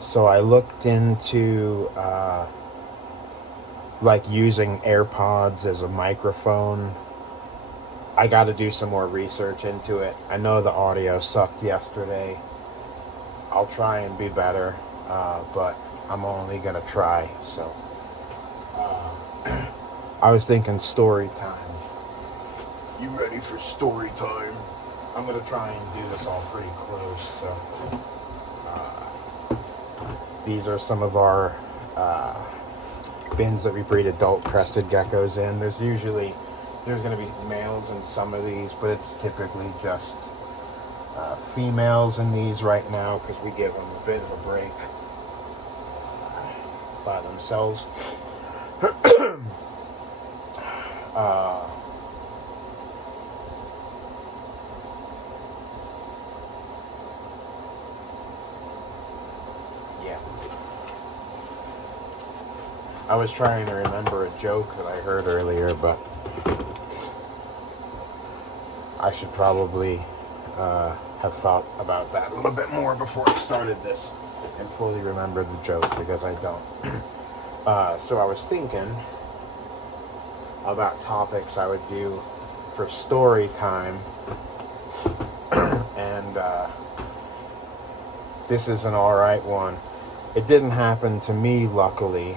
So I looked into like using AirPods as a microphone. I got to do some more research into it. I know the audio sucked yesterday. I'll try and be better, but I'm only gonna try. So I was thinking story time. You ready for story time? I'm gonna try and do this all pretty close. So these are some of our bins that we breed adult crested geckos in. There's going to be males in some of these, but it's typically just females in these right now because we give them a bit of a break by themselves. Yeah. I was trying to remember a joke that I heard earlier, but I should probably have thought about that a little bit more before I started this and fully remember the joke because I don't. So I was thinking about topics I would do for story time, and this is an alright one. It didn't happen to me, luckily,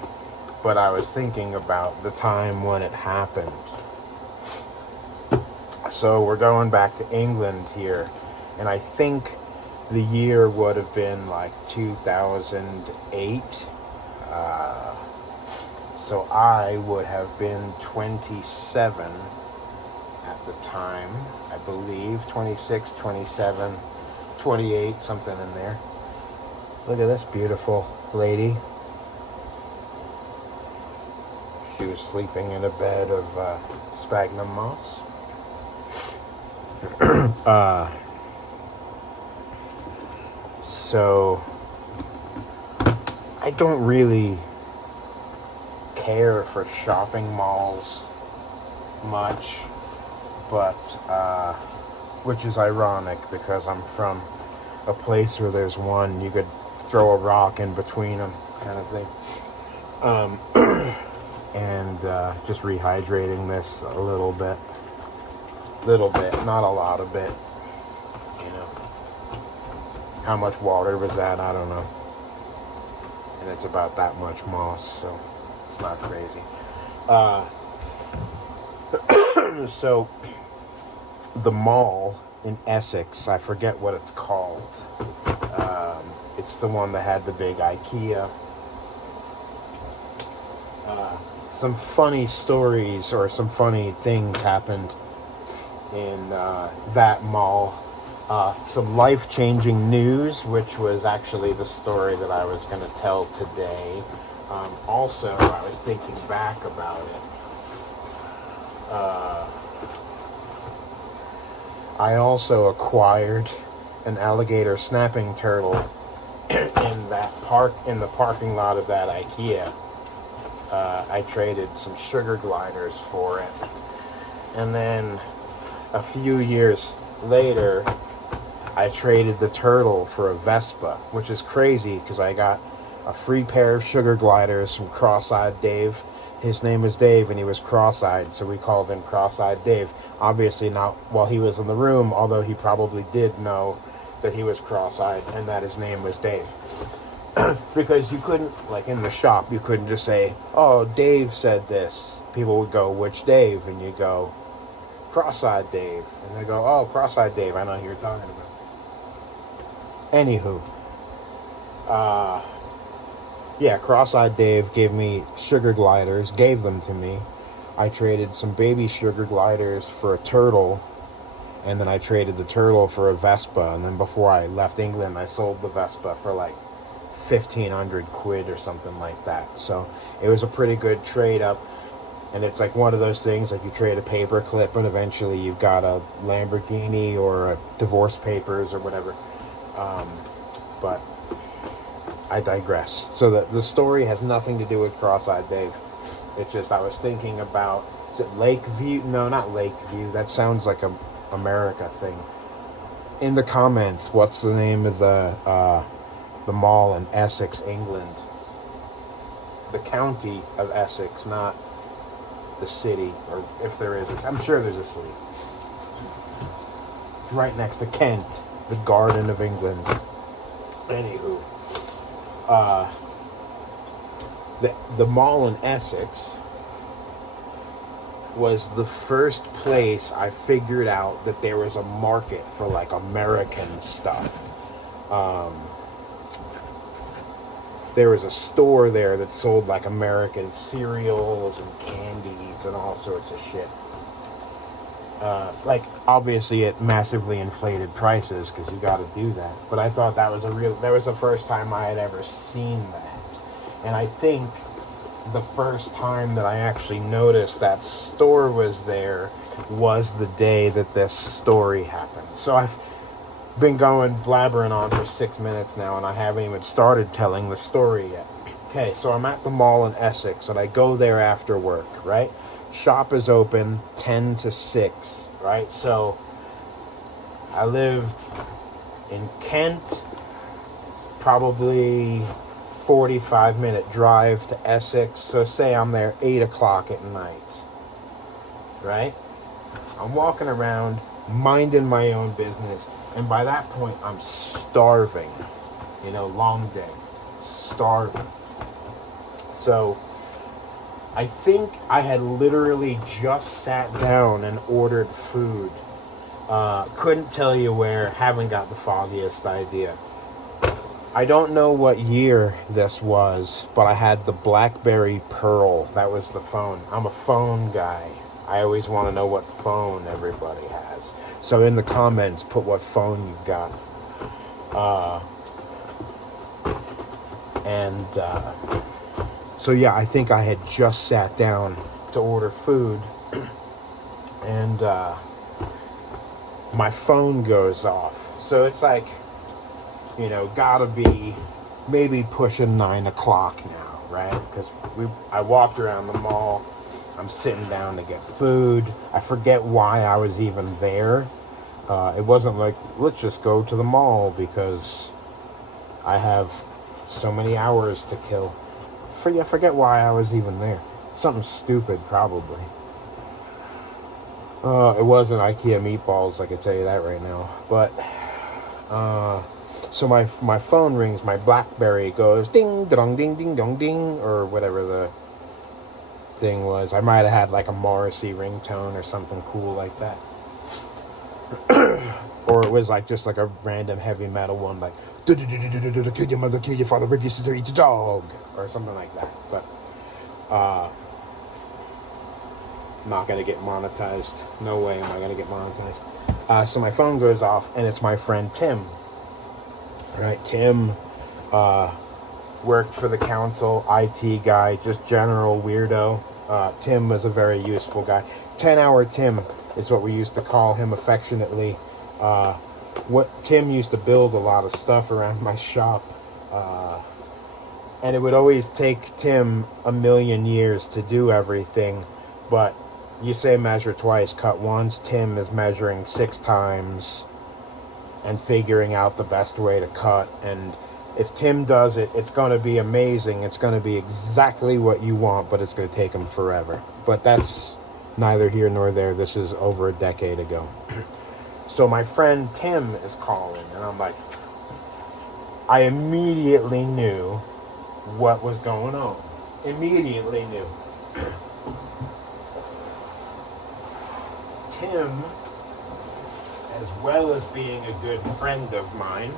but I was thinking about the time when it happened. So we're going back to England here, and I think the year would have been like 2008. So I would have been 27 at the time, I believe. 26, 27, 28, something in there. Look at this beautiful lady. She was sleeping in a bed of sphagnum moss. So I don't really care for shopping malls much, but which is ironic because I'm from a place where there's one you could throw a rock in between them, kind of thing. And just rehydrating this a little bit, not a lot of it. You know, how much water was that? I don't know. And it's about that much moss, so it's not crazy. So the mall in Essex, I forget what it's called. It's the one that had the big IKEA. Some funny stories or some funny things happened in that mall. Some life-changing news, which was actually the story that I was going to tell today. Also, I was thinking back about it. I also acquired an alligator snapping turtle in the parking lot of that IKEA. I traded some sugar gliders for it. And then a few years later, I traded the turtle for a Vespa, which is crazy because I got a free pair of sugar gliders from Cross-Eyed Dave. His name was Dave and he was cross-eyed, so we called him Cross-Eyed Dave. Obviously not while he was in the room, although he probably did know that he was cross-eyed and that his name was Dave. Because you couldn't, like in the shop, you couldn't just say, oh, Dave said this. People would go, which Dave? And you go, Cross-Eyed Dave. And they go, oh, Cross-Eyed Dave, I know who you're talking about. Anywho, yeah, Cross-Eyed Dave gave me sugar gliders, gave them to me. I traded some baby sugar gliders for a turtle, and then I traded the turtle for a Vespa, and then before I left England, I sold the Vespa for like 1,500 quid or something like that. So it was a pretty good trade up, and it's like one of those things, like you trade a paper clip, but eventually you've got a Lamborghini or a divorce papers or whatever. But I digress. So the story has nothing to do with Cross-Eyed Dave. It's just I was thinking about, is it Lakeview? No, not Lakeview. That sounds like a America thing. In the comments, what's the name of the the mall in Essex, England. The county of Essex, not the city, or if there is. I'm sure there's a city. Right next to Kent, the Garden of England. Anywho, the mall in Essex was the first place I figured out that there was a market for like American stuff. There was a store there that sold like American cereals and candies and all sorts of shit. Like obviously it massively inflated prices because you got to do that. But I thought that was the first time I had ever seen that. And I think the first time that I actually noticed that store was there was the day that this story happened. So I've been blabbering on for 6 minutes now, and I haven't even started telling the story yet. Okay, so I'm at the mall in Essex, and I go there after work, right? Shop is open 10 to 6, right? So I lived in Kent, probably 45-minute drive to Essex. So say I'm there 8 o'clock at night, right? I'm walking around, minding my own business, and by that point, I'm starving. Long day. Starving. So I think I had literally just sat down and ordered food. Couldn't tell you where, haven't got the foggiest idea. I don't know what year this was, but I had the BlackBerry Pearl. That was the phone. I'm a phone guy. I always want to know what phone everybody has. So in the comments, put what phone you've got. So yeah, I think I had just sat down to order food, and my phone goes off. So it's like, gotta be maybe pushing 9 o'clock now, right? Because I walked around the mall. I'm sitting down to get food. I forget why I was even there. It wasn't like, let's just go to the mall because I have so many hours to kill. I forget why I was even there. Something stupid, probably. It wasn't IKEA meatballs, I can tell you that right now. But, so my phone rings, my BlackBerry goes ding, dong, ding, ding, dong, ding, or whatever the thing was. I might have had like a Morrissey ringtone or something cool like that. Or it was like just like a random heavy metal one, like kill your mother, kill your father, rip your sister, eat your dog, or something like that. But not gonna get monetized. No way am I gonna get monetized. So my phone goes off, and it's my friend Tim. Right, Tim worked for the council, IT guy, just general weirdo. Tim was a very useful guy. 10-hour Tim is what we used to call him affectionately. Tim used to build a lot of stuff around my shop. And it would always take Tim a million years to do everything. But you say measure twice, cut once. Tim is measuring 6 times and figuring out the best way to cut. And if Tim does it, it's going to be amazing. It's going to be exactly what you want, but it's going to take him forever. But that's neither here nor there. This is over a decade ago. So my friend Tim is calling, and I'm like, I immediately knew what was going on. Immediately knew. Tim, as well as being a good friend of mine,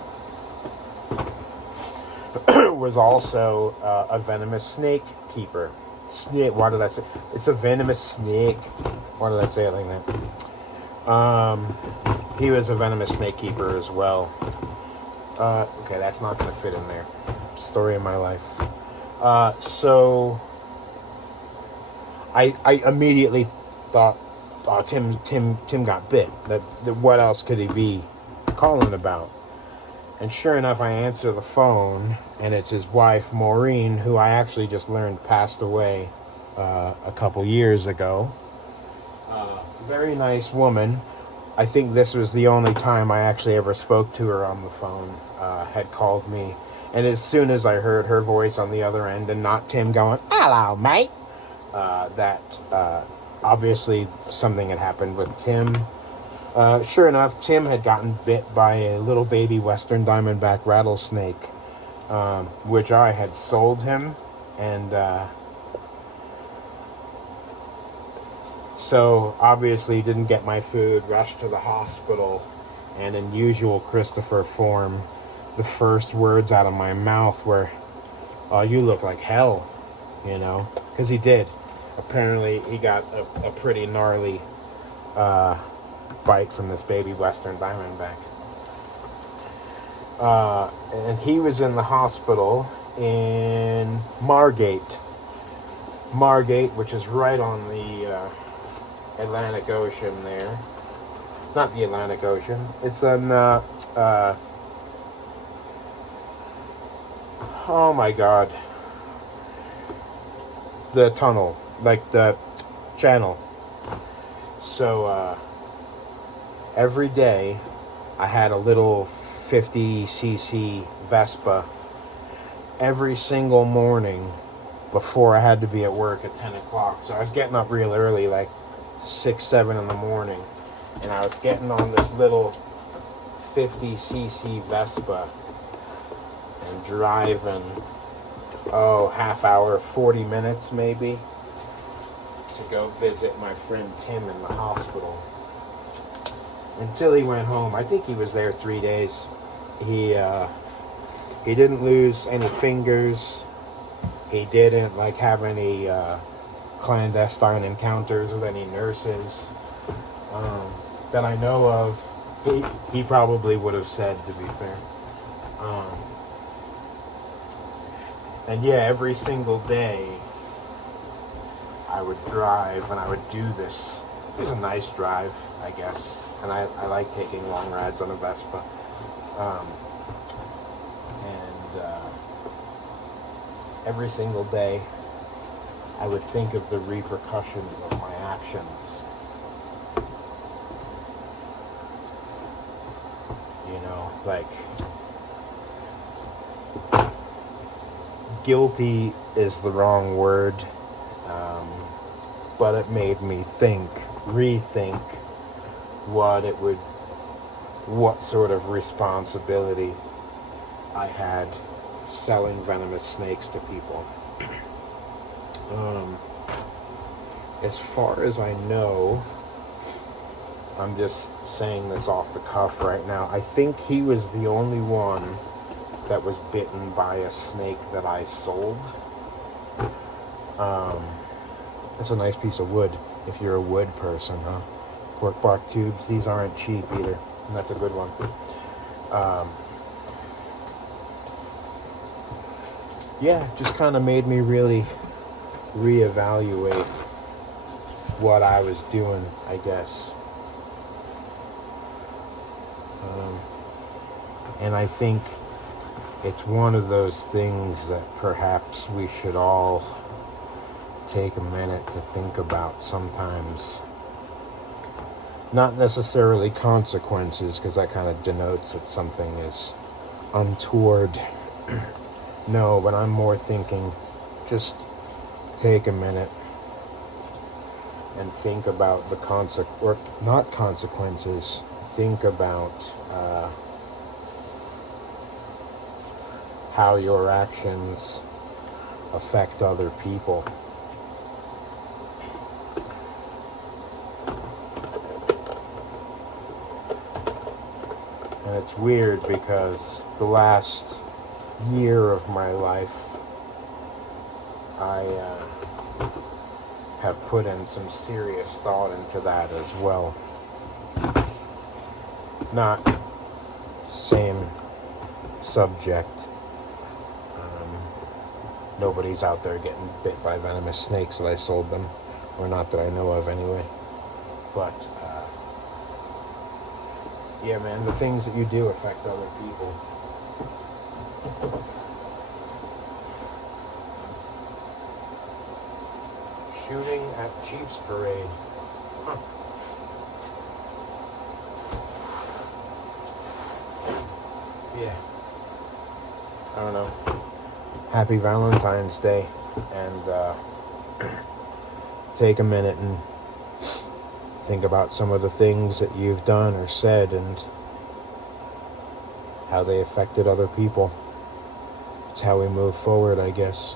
was also a venomous snake keeper. Why did I say? It's a venomous snake. Why did I say it like that? He was a venomous snake keeper as well. Okay, that's not going to fit in there. Story of my life. So I immediately thought, oh, Tim got bit. That what else could he be calling about? And sure enough, I answer the phone, and it's his wife, Maureen, who I actually just learned passed away a couple years ago. Very nice woman. I think this was the only time I actually ever spoke to her on the phone. Had called me. And as soon as I heard her voice on the other end and not Tim going, "Hello, mate," that obviously something had happened with Tim. Sure enough, Tim had gotten bit by a little baby western diamondback rattlesnake, which I had sold him. And so obviously didn't get my food, rushed to the hospital, and in usual Christopher form, the first words out of my mouth were, "Oh, you look like hell," you know, because he did. Apparently, he got a pretty gnarly bite from this baby western diamondback. And he was in the hospital in Margate, which is right on the Atlantic Ocean there. Not the Atlantic Ocean. It's on, oh my God. The tunnel, like the channel. So, every day I had a little 50cc Vespa every single morning before I had to be at work at 10 o'clock. So I was getting up real early, like 6, 7 in the morning. And I was getting on this little 50cc Vespa and driving, half hour, 40 minutes maybe, to go visit my friend Tim in the hospital. Until he went home. I think he was there 3 days. He didn't lose any fingers. He didn't have any clandestine encounters with any nurses that I know of. He probably would have said, to be fair. And yeah, every single day I would drive and I would do this. It was a nice drive, I guess. And I like taking long rides on a Vespa. Every single day I would think of the repercussions of my actions. You know, guilty is the wrong word, but it made me rethink what sort of responsibility I had selling venomous snakes to people. As far as I know, I'm just saying this off the cuff right now, I think he was the only one that was bitten by a snake that I sold. It's a nice piece of wood if you're a wood person, huh? Cork bark tubes, these aren't cheap either, and that's a good one. Yeah, just kind of made me really reevaluate what I was doing, I guess. And I think it's one of those things that perhaps we should all take a minute to think about sometimes. Not necessarily consequences, because that kind of denotes that something is untoward. No, but I'm more thinking, just take a minute and think about the not consequences, think about how your actions affect other people. And it's weird because the last year of my life, I have put in some serious thought into that as well. Not same subject. Nobody's out there getting bit by venomous snakes that I sold them, or not that I know of anyway. But yeah, man, the things that you do affect other people. Shooting at Chiefs Parade. Huh. Yeah. I don't know, happy Valentine's Day, and take a minute and think about some of the things that you've done or said and how they affected other people. It's how we move forward, I guess.